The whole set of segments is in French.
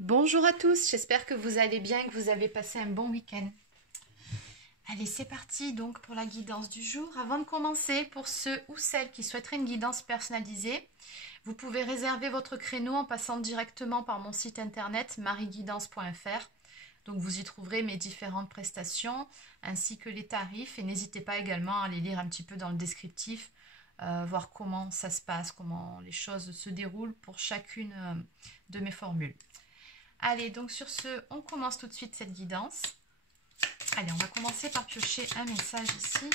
Bonjour à tous, j'espère que vous allez bien et que vous avez passé un bon week-end. Allez, c'est parti donc pour la guidance du jour. Avant de commencer, pour ceux ou celles qui souhaiteraient une guidance personnalisée, vous pouvez réserver votre créneau en passant directement par mon site internet mariguidance.fr. Donc vous y trouverez mes différentes prestations ainsi que les tarifs et n'hésitez pas également à les lire un petit peu dans le descriptif, voir comment ça se passe, comment les choses se déroulent pour chacune de mes formules. Allez, donc sur ce, on commence tout de suite cette guidance. Allez, on va commencer par piocher un message ici.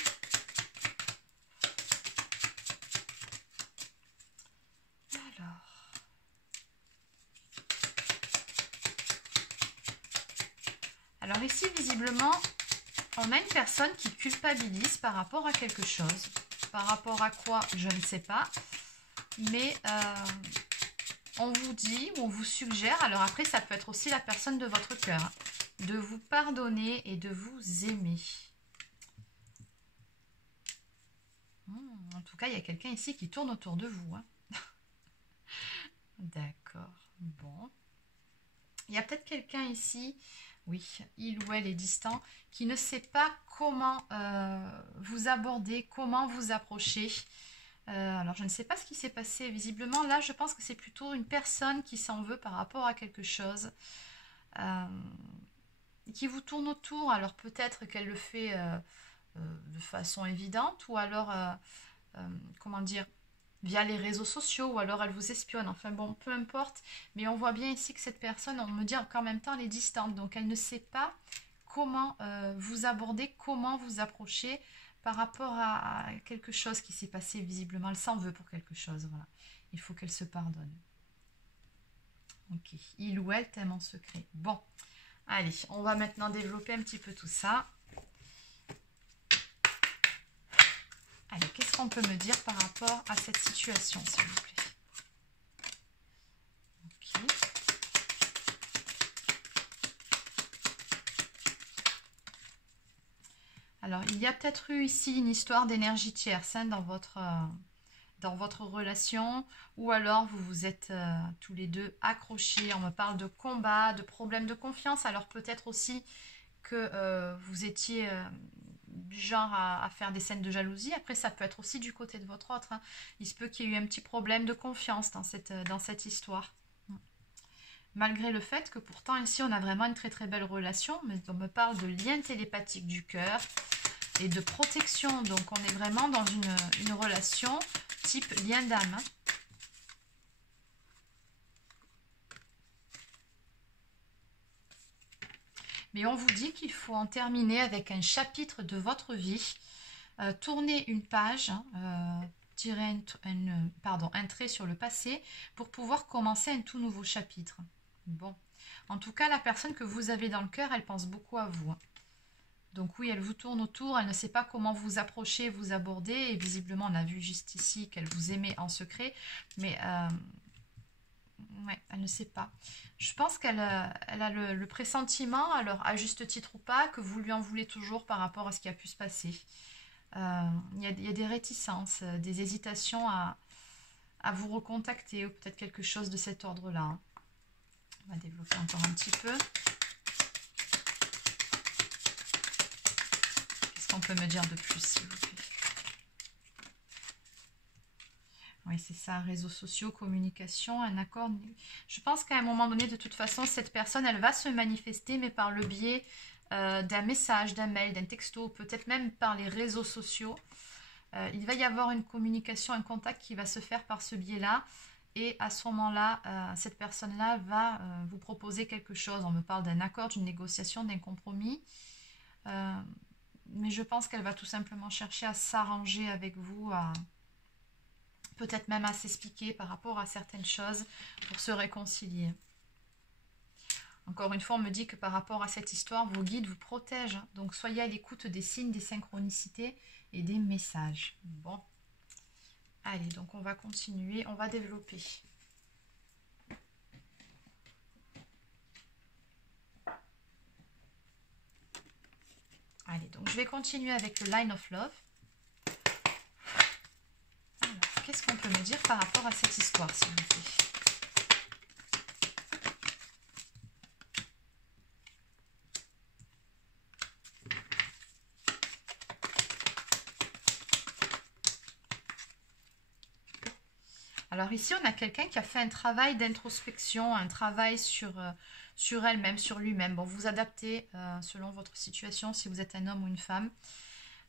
Alors ici, visiblement, on a une personne qui culpabilise par rapport à quelque chose. Par rapport à quoi, je ne sais pas. Mais on vous dit, ou on vous suggère, alors après, ça peut être aussi la personne de votre cœur, de vous pardonner et de vous aimer. En tout cas, il y a quelqu'un ici qui tourne autour de vous. D'accord, bon. Il y a peut-être quelqu'un ici, oui, il ou elle est distant, qui ne sait pas comment vous aborder, comment vous approcher. Alors, je ne sais pas ce qui s'est passé. Visiblement, là, je pense que c'est plutôt une personne qui s'en veut par rapport à quelque chose. Qui vous tourne autour. Alors, peut-être qu'elle le fait de façon évidente ou alors, comment dire, via les réseaux sociaux ou alors elle vous espionne. Enfin bon, peu importe. Mais on voit bien ici que cette personne, on me dit qu'en même temps, elle est distante. Donc, elle ne sait pas comment vous aborder, comment vous approcher par rapport à quelque chose qui s'est passé visiblement. Elle s'en veut pour quelque chose, voilà. Il faut qu'elle se pardonne. Ok, il ou elle t'aime en secret. Bon, allez, on va maintenant développer un petit peu tout ça. Allez, qu'est-ce qu'on peut me dire par rapport à cette situation, s'il vous plaît? Ok. Alors, il y a peut-être eu ici une histoire d'énergie tierce dans votre relation, ou alors vous vous êtes tous les deux accrochés. On me parle de combat, de problèmes de confiance. Alors peut-être aussi que vous étiez du genre à faire des scènes de jalousie. Après, ça peut être aussi du côté de votre autre. Il se peut qu'il y ait eu un petit problème de confiance dans cette histoire. Malgré le fait que pourtant ici on a vraiment une très très belle relation, mais on me parle de lien télépathique du cœur et de protection. Donc on est vraiment dans une relation type lien d'âme. Mais on vous dit qu'il faut en terminer avec un chapitre de votre vie. Tourner une page, tirer un trait sur le passé pour pouvoir commencer un tout nouveau chapitre. Bon, en tout cas, la personne que vous avez dans le cœur, elle pense beaucoup à vous. Donc oui, elle vous tourne autour, elle ne sait pas comment vous approcher, vous aborder. Et visiblement, on a vu juste ici qu'elle vous aimait en secret. Mais ouais, elle ne sait pas. Je pense qu'elle a le pressentiment, alors à juste titre ou pas, que vous lui en voulez toujours par rapport à ce qui a pu se passer. Il y a des réticences, des hésitations à vous recontacter ou peut-être quelque chose de cet ordre-là. On va développer encore un petit peu. Qu'est-ce qu'on peut me dire de plus, s'il vous plaît? Oui, c'est ça, réseaux sociaux, communication, un accord. Je pense qu'à un moment donné, de toute façon, cette personne, elle va se manifester, mais par le biais d'un message, d'un mail, d'un texto, peut-être même par les réseaux sociaux. Il va y avoir une communication, un contact qui va se faire par ce biais-là. Et à ce moment-là, cette personne-là va vous proposer quelque chose. On me parle d'un accord, d'une négociation, d'un compromis. Mais je pense qu'elle va tout simplement chercher à s'arranger avec vous, peut-être même à s'expliquer par rapport à certaines choses pour se réconcilier. Encore une fois, on me dit que par rapport à cette histoire, vos guides vous protègent. Donc, soyez à l'écoute des signes, des synchronicités et des messages. Bon. Allez, donc on va continuer, on va développer. Allez, donc je vais continuer avec le Line of Love. Alors, qu'est-ce qu'on peut me dire par rapport à cette histoire, s'il vous plaît? Alors ici, on a quelqu'un qui a fait un travail d'introspection, un travail sur elle-même, sur lui-même. Bon, vous adaptez selon votre situation, si vous êtes un homme ou une femme.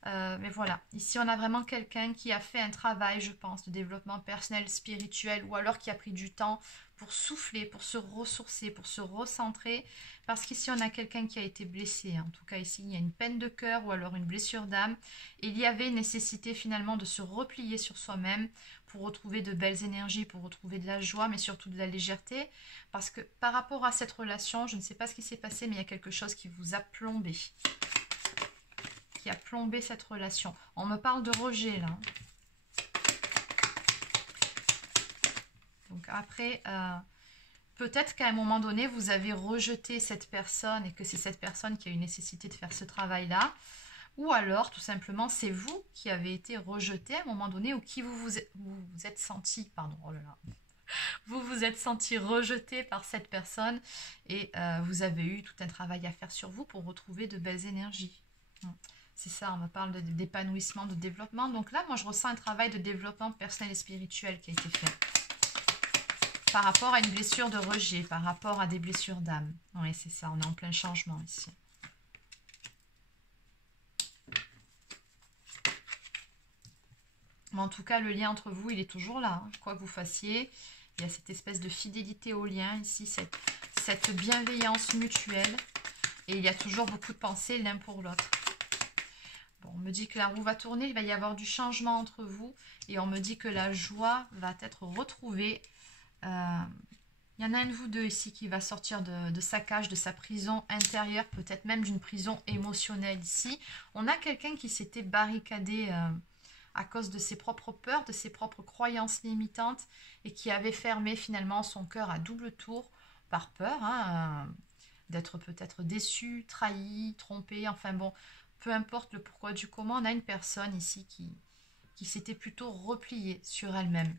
Mais voilà, ici on a vraiment quelqu'un qui a fait un travail, je pense, de développement personnel, spirituel, ou alors qui a pris du temps pour souffler, pour se ressourcer, pour se recentrer, parce qu'ici on a quelqu'un qui a été blessé. En tout cas ici il y a une peine de cœur ou alors une blessure d'âme. Il y avait nécessité finalement de se replier sur soi-même pour retrouver de belles énergies, pour retrouver de la joie, mais surtout de la légèreté, parce que par rapport à cette relation, je ne sais pas ce qui s'est passé, mais il y a quelque chose qui vous a plombé. Qui a plombé cette relation. On me parle de rejet là. Donc après, peut-être qu'à un moment donné, vous avez rejeté cette personne et que c'est cette personne qui a eu nécessité de faire ce travail-là. Ou alors, tout simplement, c'est vous qui avez été rejeté à un moment donné ou qui vous êtes senti, pardon, oh là là, vous vous êtes senti rejeté par cette personne et vous avez eu tout un travail à faire sur vous pour retrouver de belles énergies. C'est ça, on me parle d'épanouissement, de développement. Donc là, moi, je ressens un travail de développement personnel et spirituel qui a été fait. Par rapport à une blessure de rejet, par rapport à des blessures d'âme. Oui, c'est ça, on est en plein changement ici. Mais en tout cas, le lien entre vous, il est toujours là. Hein. Quoi que vous fassiez, il y a cette espèce de fidélité au lien ici, cette bienveillance mutuelle. Et il y a toujours beaucoup de pensées l'un pour l'autre. Bon, on me dit que la roue va tourner, il va y avoir du changement entre vous. Et on me dit que la joie va être retrouvée. Il y en a un de vous deux ici qui va sortir de sa cage, de sa prison intérieure, peut-être même d'une prison émotionnelle ici. On a quelqu'un qui s'était barricadé à cause de ses propres peurs, de ses propres croyances limitantes et qui avait fermé finalement son cœur à double tour par peur d'être peut-être déçu, trahi, trompé, enfin bon... Peu importe le pourquoi du comment, on a une personne ici qui s'était plutôt repliée sur elle-même.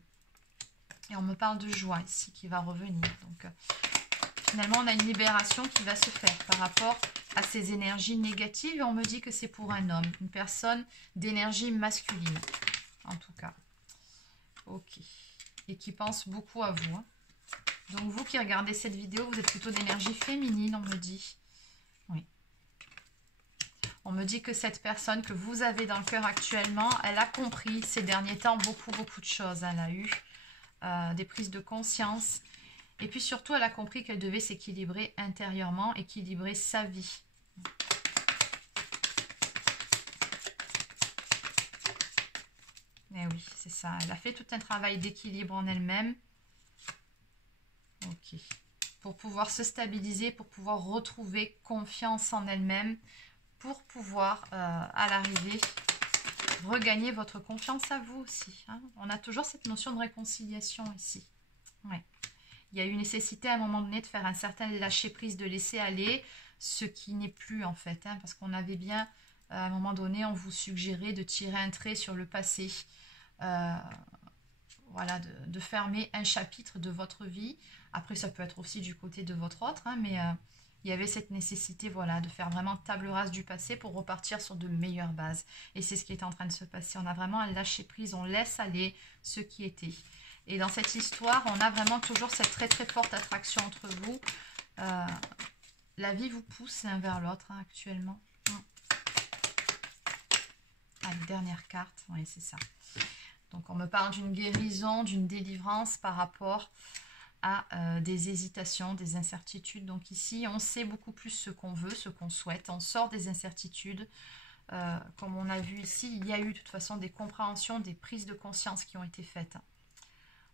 Et on me parle de joie ici qui va revenir. Donc finalement, on a une libération qui va se faire par rapport à ces énergies négatives. Et on me dit que c'est pour un homme, une personne d'énergie masculine, en tout cas. Ok. Et qui pense beaucoup à vous. Hein. Donc vous qui regardez cette vidéo, vous êtes plutôt d'énergie féminine, on me dit. Oui. On me dit que cette personne que vous avez dans le cœur actuellement, elle a compris ces derniers temps beaucoup de choses. Elle a eu des prises de conscience. Et puis surtout, elle a compris qu'elle devait s'équilibrer intérieurement, équilibrer sa vie. Et oui, c'est ça. Elle a fait tout un travail d'équilibre en elle-même. Ok. Pour pouvoir se stabiliser, pour pouvoir retrouver confiance en elle-même, pour pouvoir, à l'arrivée, regagner votre confiance à vous aussi. Hein. On a toujours cette notion de réconciliation ici. Ouais. Il y a eu nécessité à un moment donné de faire un certain lâcher-prise, de laisser aller ce qui n'est plus en fait. Hein, parce qu'on avait bien, à un moment donné, on vous suggérait de tirer un trait sur le passé. Voilà, de fermer un chapitre de votre vie. Après, ça peut être aussi du côté de votre autre, hein, mais... il y avait cette nécessité, voilà, de faire vraiment table rase du passé pour repartir sur de meilleures bases. Et c'est ce qui est en train de se passer. On a vraiment un lâcher prise, on laisse aller ce qui était. Et dans cette histoire, on a vraiment toujours cette très forte attraction entre vous. La vie vous pousse l'un vers l'autre hein, actuellement. Allez, dernière carte. Oui, c'est ça. Donc, on me parle d'une guérison, d'une délivrance par rapport à des hésitations, des incertitudes. Donc ici, on sait beaucoup plus ce qu'on veut, ce qu'on souhaite. On sort des incertitudes. Comme on a vu ici, il y a eu de toute façon des compréhensions, des prises de conscience qui ont été faites.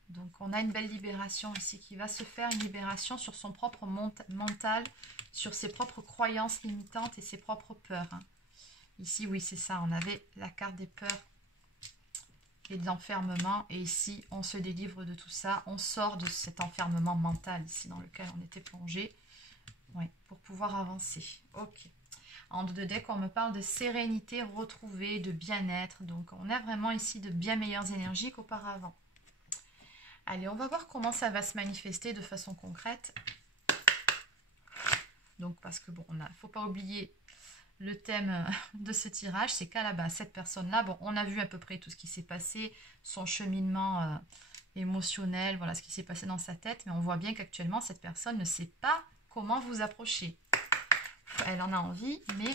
Donc on a une belle libération ici qui va se faire, une libération sur son propre mental, sur ses propres croyances limitantes et ses propres peurs. Hein. Ici, oui, c'est ça. On avait la carte des peurs et de l'enfermement. Et ici, on se délivre de tout ça. On sort de cet enfermement mental ici dans lequel on était plongé. Oui, pour pouvoir avancer. Ok. En deux decks, on me parle de sérénité retrouvée, de bien-être. Donc, on a vraiment ici de bien meilleures énergies qu'auparavant. Allez, on va voir comment ça va se manifester de façon concrète. Donc, parce que bon, il ne faut pas oublier... Le thème de ce tirage, c'est qu'à la base, cette personne-là, bon, on a vu à peu près tout ce qui s'est passé, son cheminement émotionnel, voilà ce qui s'est passé dans sa tête, mais on voit bien qu'actuellement, cette personne ne sait pas comment vous approcher. Elle en a envie, mais...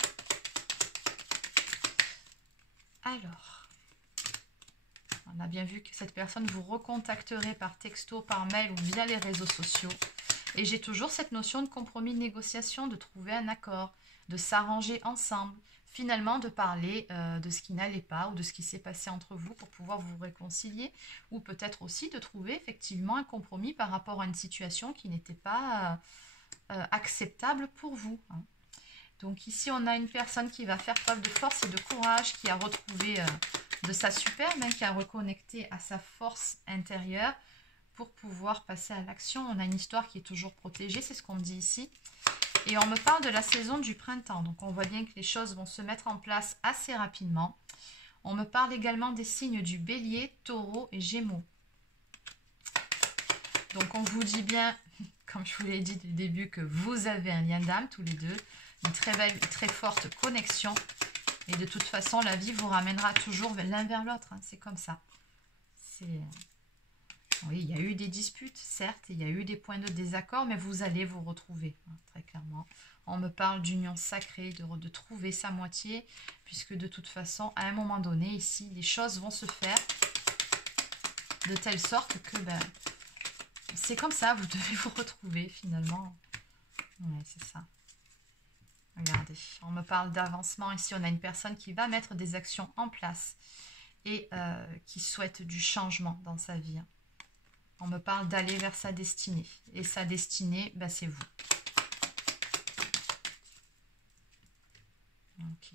Alors, on a bien vu que cette personne vous recontacterait par texto, par mail ou via les réseaux sociaux. Et j'ai toujours cette notion de compromis, de négociation, de trouver un accord, de s'arranger ensemble. Finalement, de parler de ce qui n'allait pas ou de ce qui s'est passé entre vous pour pouvoir vous réconcilier. Ou peut-être aussi de trouver effectivement un compromis par rapport à une situation qui n'était pas acceptable pour vous. Hein. Donc ici, on a une personne qui va faire preuve de force et de courage, qui a retrouvé de sa superbe, hein, qui a reconnecté à sa force intérieure pour pouvoir passer à l'action. On a une histoire qui est toujours protégée, c'est ce qu'on me dit ici. Et on me parle de la saison du printemps. Donc on voit bien que les choses vont se mettre en place assez rapidement. On me parle également des signes du bélier, taureau et gémeaux. Donc on vous dit bien, comme je vous l'ai dit dès le début, que vous avez un lien d'âme tous les deux. Une très belle, très forte connexion. Et de toute façon, la vie vous ramènera toujours l'un vers l'autre. Hein. C'est comme ça. Oui, il y a eu des disputes, certes. Il y a eu des points de désaccord, mais vous allez vous retrouver, hein, très clairement. On me parle d'union sacrée, de trouver sa moitié. Puisque de toute façon, à un moment donné, ici, les choses vont se faire de telle sorte que c'est comme ça. Vous devez vous retrouver, finalement. Oui, c'est ça. Regardez, on me parle d'avancement. Ici, on a une personne qui va mettre des actions en place et qui souhaite du changement dans sa vie. On me parle d'aller vers sa destinée. Et sa destinée, c'est vous. Ok.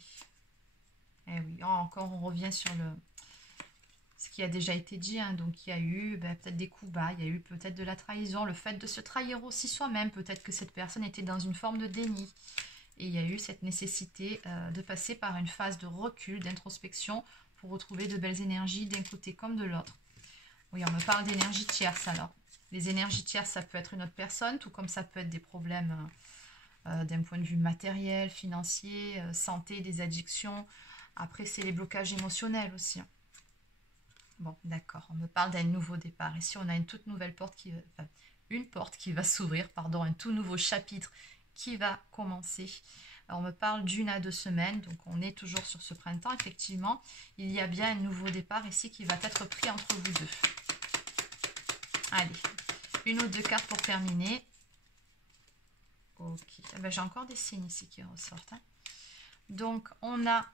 Et oui, encore, on revient sur ce qui a déjà été dit. Hein. Donc, il y a eu peut-être des coups bas, il y a eu peut-être de la trahison, le fait de se trahir aussi soi-même. Peut-être que cette personne était dans une forme de déni. Et il y a eu cette nécessité de passer par une phase de recul, d'introspection pour retrouver de belles énergies d'un côté comme de l'autre. Oui, on me parle d'énergie tierce alors. Les énergies tierces, ça peut être une autre personne, tout comme ça peut être des problèmes d'un point de vue matériel, financier, santé, des addictions. Après, c'est les blocages émotionnels aussi. Bon, d'accord, on me parle d'un nouveau départ. Ici, on a une toute nouvelle porte une porte qui va s'ouvrir, pardon, un tout nouveau chapitre qui va commencer. Alors, on me parle d'1 à 2 semaines, donc on est toujours sur ce printemps. Effectivement, il y a bien un nouveau départ ici qui va être pris entre vous deux. Allez, une ou deux cartes pour terminer. Ok, j'ai encore des signes ici qui ressortent. Hein. Donc, on a,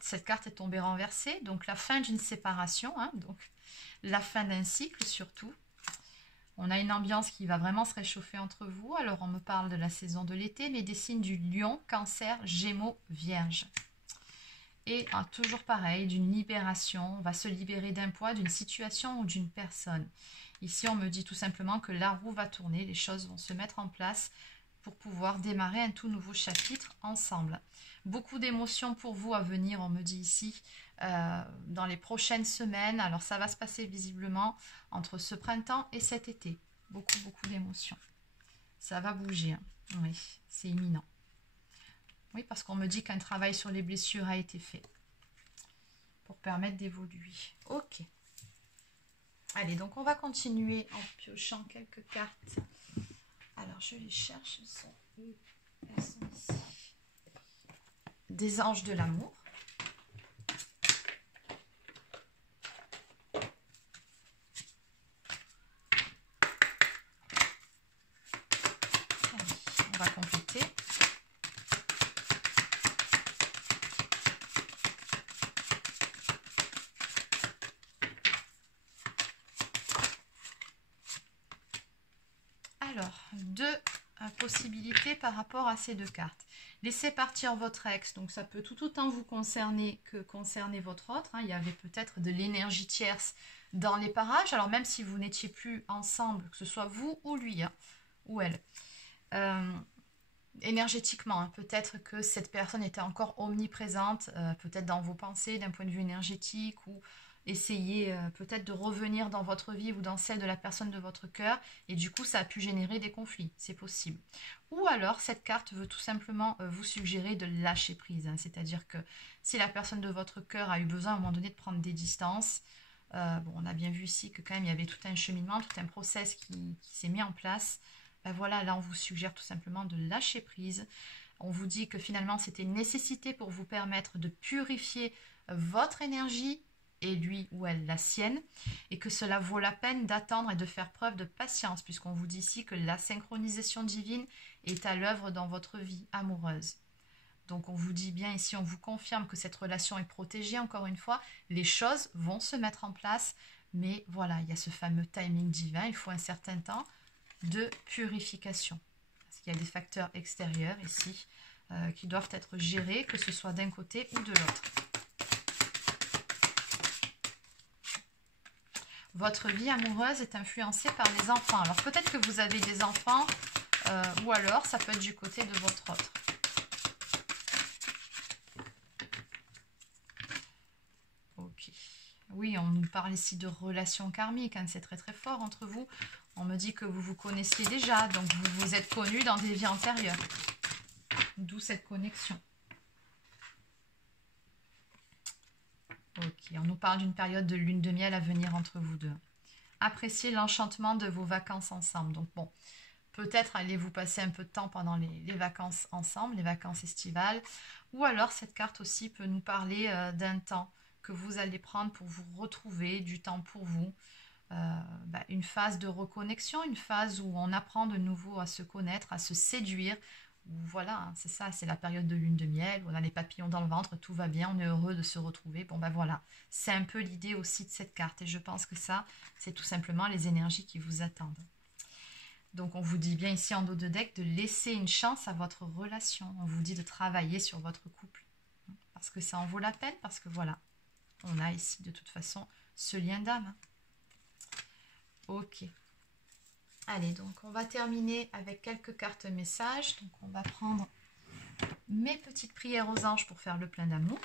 cette carte est tombée renversée, donc la fin d'une séparation, hein, donc la fin d'un cycle surtout. On a une ambiance qui va vraiment se réchauffer entre vous. Alors, on me parle de la saison de l'été, mais des signes du lion, cancer, gémeaux, vierge. Et toujours pareil, d'une libération. On va se libérer d'un poids, d'une situation ou d'une personne. Ici, on me dit tout simplement que la roue va tourner, les choses vont se mettre en place pour pouvoir démarrer un tout nouveau chapitre ensemble. Beaucoup d'émotions pour vous à venir, on me dit ici, dans les prochaines semaines. Alors, ça va se passer visiblement entre ce printemps et cet été. Beaucoup, beaucoup d'émotions. Ça va bouger. Hein. Oui, c'est imminent. Oui, parce qu'on me dit qu'un travail sur les blessures a été fait pour permettre d'évoluer. Ok. Allez, donc on va continuer en piochant quelques cartes. Alors, je les cherche. Elles sont ici. Des anges de l'amour. On va compléter. Alors, deux possibilités par rapport à ces deux cartes. Laissez partir votre ex, donc ça peut tout autant vous concerner que concerner votre autre. Hein. Il y avait peut-être de l'énergie tierce dans les parages, alors même si vous n'étiez plus ensemble, que ce soit vous ou lui, hein, ou elle. Énergétiquement, hein, peut-être que cette personne était encore omniprésente, peut-être dans vos pensées d'un point de vue énergétique, ou essayer peut-être de revenir dans votre vie ou dans celle de la personne de votre cœur, et du coup ça a pu générer des conflits, c'est possible. Ou alors cette carte veut tout simplement vous suggérer de lâcher prise, hein, c'est-à-dire que si la personne de votre cœur a eu besoin à un moment donné de prendre des distances, Bon, on a bien vu ici que quand même il y avait tout un cheminement, tout un process qui s'est mis en place. Ben voilà, là on vous suggère tout simplement de lâcher prise. On vous dit que finalement c'était une nécessité pour vous permettre de purifier votre énergie et lui ou elle la sienne, et que cela vaut la peine d'attendre et de faire preuve de patience, puisqu'on vous dit ici que la synchronisation divine est à l'œuvre dans votre vie amoureuse. Donc on vous dit bien ici, on vous confirme que cette relation est protégée, encore une fois, les choses vont se mettre en place, mais voilà, il y a ce fameux timing divin, il faut un certain temps de purification. Parce qu'il y a des facteurs extérieurs ici qui doivent être gérés, que ce soit d'un côté ou de l'autre. Votre vie amoureuse est influencée par les enfants. Alors peut-être que vous avez des enfants, ou alors ça peut être du côté de votre autre. Ok. Oui, on nous parle ici de relations karmiques, hein, c'est très très fort entre vous. On me dit que vous vous connaissiez déjà, donc vous vous êtes connus dans des vies antérieures. D'où cette connexion. Ok, on nous parle d'une période de lune de miel à venir entre vous deux. Appréciez l'enchantement de vos vacances ensemble. Donc bon, peut-être allez-vous passer un peu de temps pendant les vacances ensemble, les vacances estivales. Ou alors cette carte aussi peut nous parler d'un temps que vous allez prendre pour vous retrouver, du temps pour vous. Une phase de reconnexion, une phase où on apprend de nouveau à se connaître, à se séduire. Voilà, hein, c'est ça, c'est la période de lune de miel, on a les papillons dans le ventre, tout va bien, on est heureux de se retrouver. Bon ben voilà, c'est un peu l'idée aussi de cette carte et je pense que ça, c'est tout simplement les énergies qui vous attendent. Donc on vous dit bien ici en dos de deck de laisser une chance à votre relation, on vous dit de travailler sur votre couple. Parce que ça en vaut la peine, parce que voilà, on a ici de toute façon ce lien d'âme. Ok. Allez, donc on va terminer avec quelques cartes messages. Donc on va prendre mes petites prières aux anges pour faire le plein d'amour.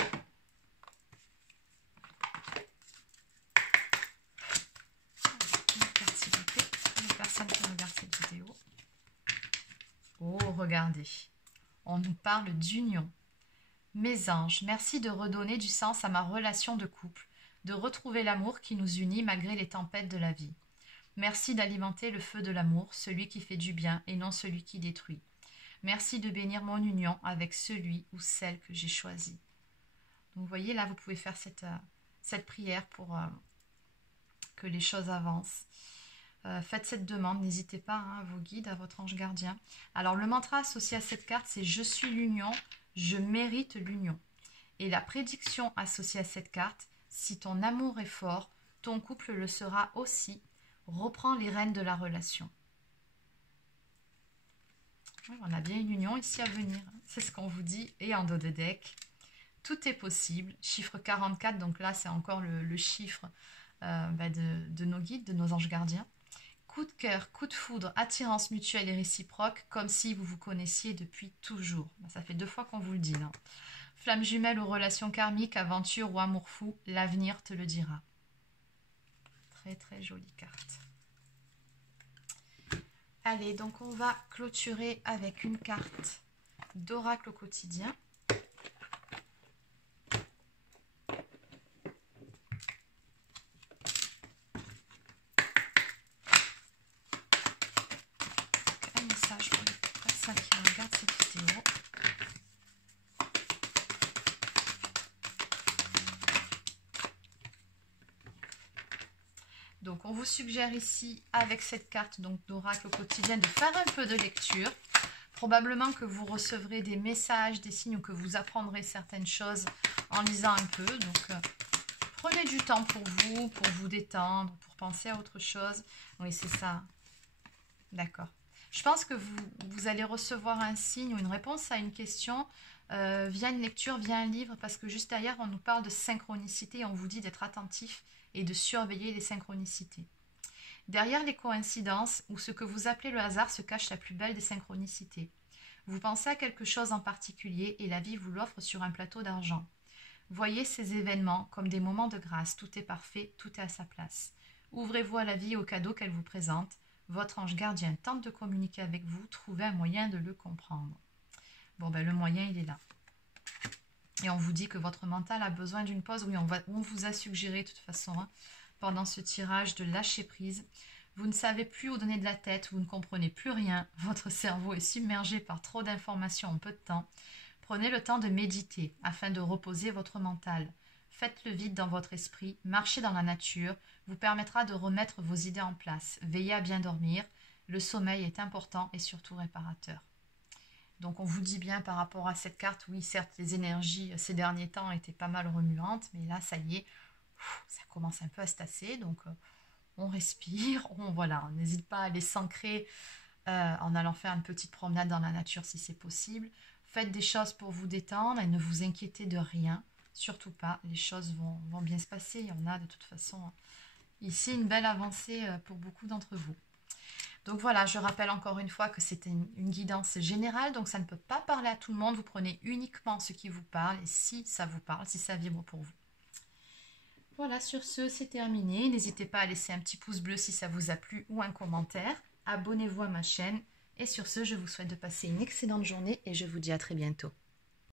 Une carte s'il vous plaît, les personnes qui regardent cette vidéo. Oh, regardez, on nous parle d'union. Mes anges, merci de redonner du sens à ma relation de couple, de retrouver l'amour qui nous unit malgré les tempêtes de la vie. Merci d'alimenter le feu de l'amour, celui qui fait du bien et non celui qui détruit. Merci de bénir mon union avec celui ou celle que j'ai choisi. Donc vous voyez, là, vous pouvez faire cette prière pour que les choses avancent. Faites cette demande, n'hésitez pas à vos guides, à votre ange gardien. Alors le mantra associé à cette carte, c'est « Je suis l'union, je mérite l'union ». Et la prédiction associée à cette carte, si ton amour est fort, ton couple le sera aussi. Reprends les rênes de la relation. On a bien une union ici à venir, c'est ce qu'on vous dit. Et en dos de deck, tout est possible. Chiffre 44, donc là c'est encore le chiffre de nos guides, de nos anges gardiens. Coup de cœur, coup de foudre, attirance mutuelle et réciproque, comme si vous vous connaissiez depuis toujours. Ça fait 2 fois qu'on vous le dit là. Flamme jumelle ou relations karmiques, aventure ou amour fou, l'avenir te le dira. Très très jolie carte. Allez, donc on va clôturer avec une carte d'oracle au quotidien. Un message pour les personnes qui regardent cette vidéo. Donc on vous suggère ici, avec cette carte d'oracle au quotidien, de faire un peu de lecture. Probablement que vous recevrez des messages, des signes, ou que vous apprendrez certaines choses en lisant un peu. Donc prenez du temps pour vous détendre, pour penser à autre chose. Oui, c'est ça. D'accord. Je pense que vous allez recevoir un signe ou une réponse à une question via une lecture, via un livre, parce que juste derrière, on nous parle de synchronicité et on vous dit d'être attentif et de surveiller les synchronicités. Derrière les coïncidences, ou ce que vous appelez le hasard, se cache la plus belle des synchronicités. Vous pensez à quelque chose en particulier et la vie vous l'offre sur un plateau d'argent. Voyez ces événements comme des moments de grâce, tout est parfait, tout est à sa place. Ouvrez-vous à la vie et aux cadeaux qu'elle vous présente. Votre ange gardien tente de communiquer avec vous, trouvez un moyen de le comprendre. Bon, ben le moyen, il est là. Et on vous dit que votre mental a besoin d'une pause. Oui, on vous a suggéré de toute façon, hein, pendant ce tirage, de lâcher prise. Vous ne savez plus où donner de la tête, vous ne comprenez plus rien. Votre cerveau est submergé par trop d'informations en peu de temps. Prenez le temps de méditer afin de reposer votre mental. Faites le vide dans votre esprit, marchez dans la nature, vous permettra de remettre vos idées en place. Veillez à bien dormir. Le sommeil est important et surtout réparateur. Donc on vous dit bien par rapport à cette carte, oui certes les énergies ces derniers temps étaient pas mal remuantes, mais là ça y est, ça commence un peu à se tasser, donc on respire, on n'hésite pas à aller s'ancrer en allant faire une petite promenade dans la nature si c'est possible. Faites des choses pour vous détendre et ne vous inquiétez de rien, surtout pas, les choses vont bien se passer, il y en a de toute façon ici une belle avancée pour beaucoup d'entre vous. Donc voilà, je rappelle encore une fois que c'était une guidance générale, donc ça ne peut pas parler à tout le monde. Vous prenez uniquement ce qui vous parle et si ça vous parle, si ça vibre pour vous. Voilà, sur ce, c'est terminé. N'hésitez pas à laisser un petit pouce bleu si ça vous a plu ou un commentaire. Abonnez-vous à ma chaîne. Et sur ce, je vous souhaite de passer une excellente journée et je vous dis à très bientôt.